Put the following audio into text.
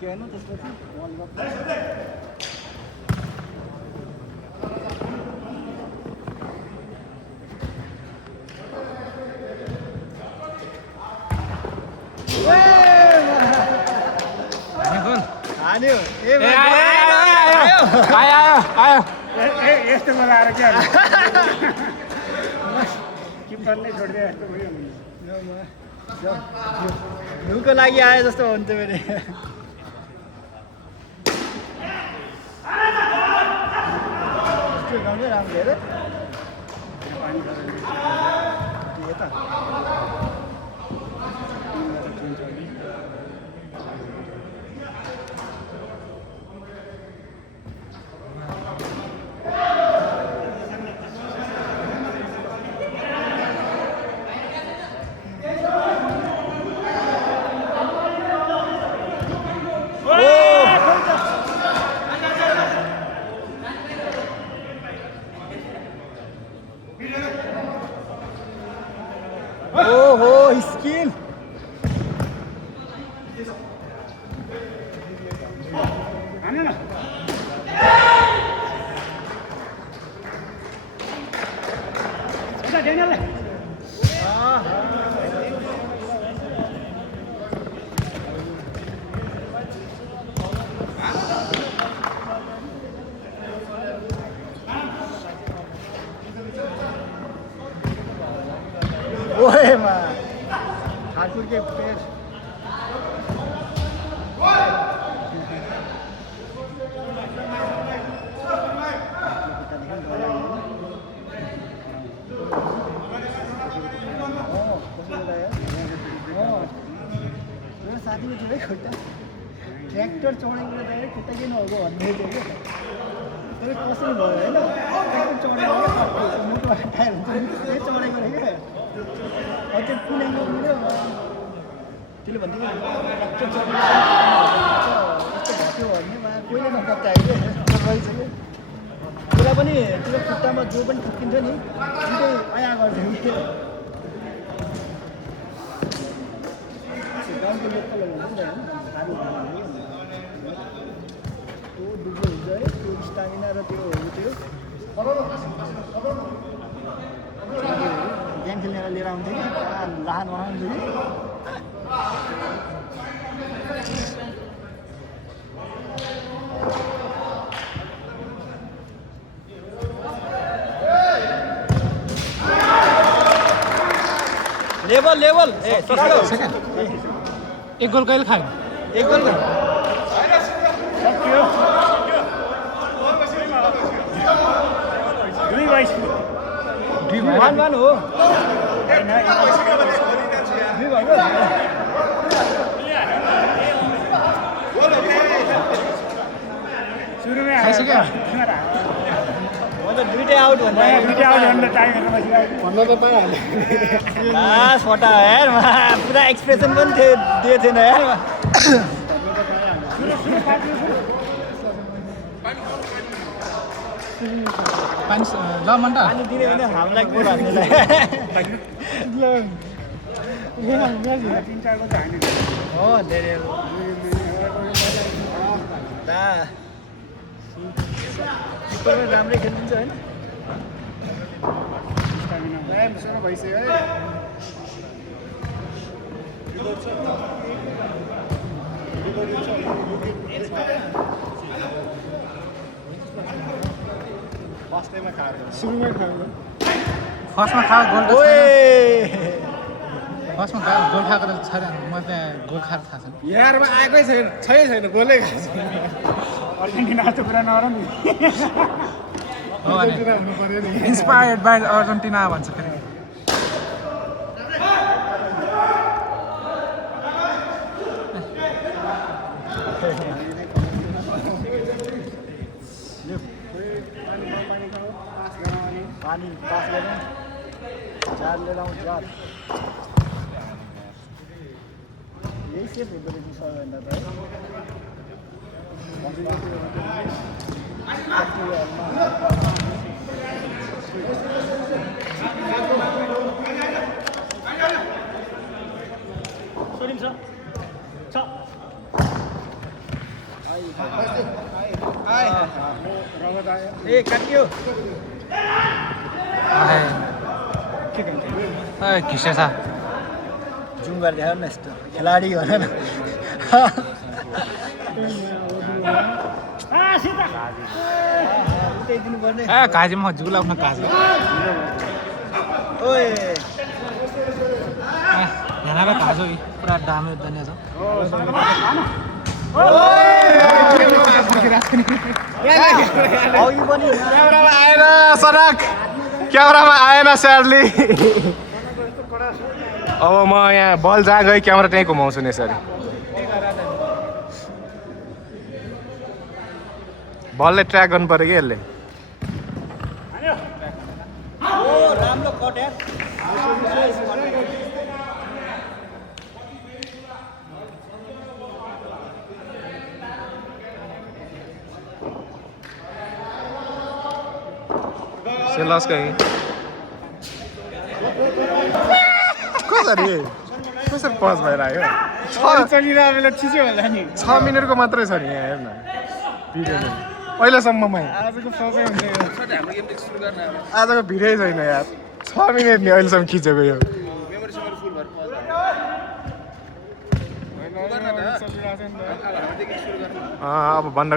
के हैन त्यसपछि वर्ल्ड कप हान्यो आयो यस्तो लगाएर क्या किपरले छोडिदियो यस्तो भयो नुको लागि आयो जस्तो हुन्थ्यो भने गाउँले राम्रो हेर यता ओहो स्किल हान्नु न यता डेनियललाई ओए मा ठाकुर के पेड़ साथी में जो खुट्टा ट्रैक्टर चढेको त खुट्टा किन होको भन्दै थियो के तर कसरी भयो हैन ट्रैक्टर चढेको मुटु टायर हुन्छ नि चढेको रे के त्यो कुनै नमिल्यो त्यसले भन्थ्यो ट्रैक्टर चढेको यस्तो भयो भन्ने कोहीले नपत्यायो के भइसक्यो त्यसलाई पनि त्यो खुट्टामा जो पनि ठुक्किन्छ नि सिधै आया गर्थ्यो के गाउँको लोकलहरू हुन्छ नि साह्रो त्यो डुब्लो हुन्छ है त्यो स्टामिना र त्यो त्यो गेम खेल्नेर लिएर आउँथ्यो कि लाहान उहान लेवल लेवल एक गोल कहिले खायो एक गोल सक्यो दुई बाइस वान वान हो सुरुमै खाइसक्यो दुइटै आउट भन्दा दुईटा आउट भनेर टाइम हेर्न बसिरहेको भन्न त पाइहाल्यो लास्ट फटा यार पुरा एक्सप्रेसन पनि दिएको थिएन यार पानी ल मन त पानी दिने भने हामीलाई गोल हान्नेलाई तिन चारको त हान्यो हो धेरै किपरमा राम्रै खेलिदिन्छ होइन स्टामिना भइसक्यो है सुरुमै खायो फर्स्टमा खायो गोल त फर्स्टमा खायो गोल खाएको त छैन म त्यहाँ गोल खाएको थाहा छैन यारमा आएकै छैन गोलै खाएको छैन अर्जेन्टिना त कुरा नगर नि हो अनि इन्सपायर्ड बाई अर्जेन्टिना भन्छ फेरि पानी पास गर्नु चार लिएर आउँछ चार यही सेफ हुँदो रहेछ सबैभन्दा त रगत आयो ए काटियो घिसे छ जुम गरेर देखाउनु न यस्तो खेलाडी भन न उतै दिनुपर्ने काजीमा जुल आफ्नो काजी ओए यहाँ काजो पुरा दामी दुनियाँ छ अघि पनि क्यामेरामा आएन सडक क्यामेरामा आएन स्याडली अब म यहाँ बल जहाँ गएँ क्यामेरा त्यहीँ घुमाउँछु नि यसरी बलले ट्र्याक गर्नु पऱ्यो कि यसले राम्रो कट यार सेलस कहीँ कसरी पज भएर आयो चलिरहेको बेला चिसो होला नि 6 मिनटको मात्रै छ नि यहाँ हेर्न भिडियो अहिलेसम्ममै आजको सबै हुन्छ यो आजको भिडियो छैन यार 6 मिनट नि अहिलेसम्म खिचेको यो अब बन्द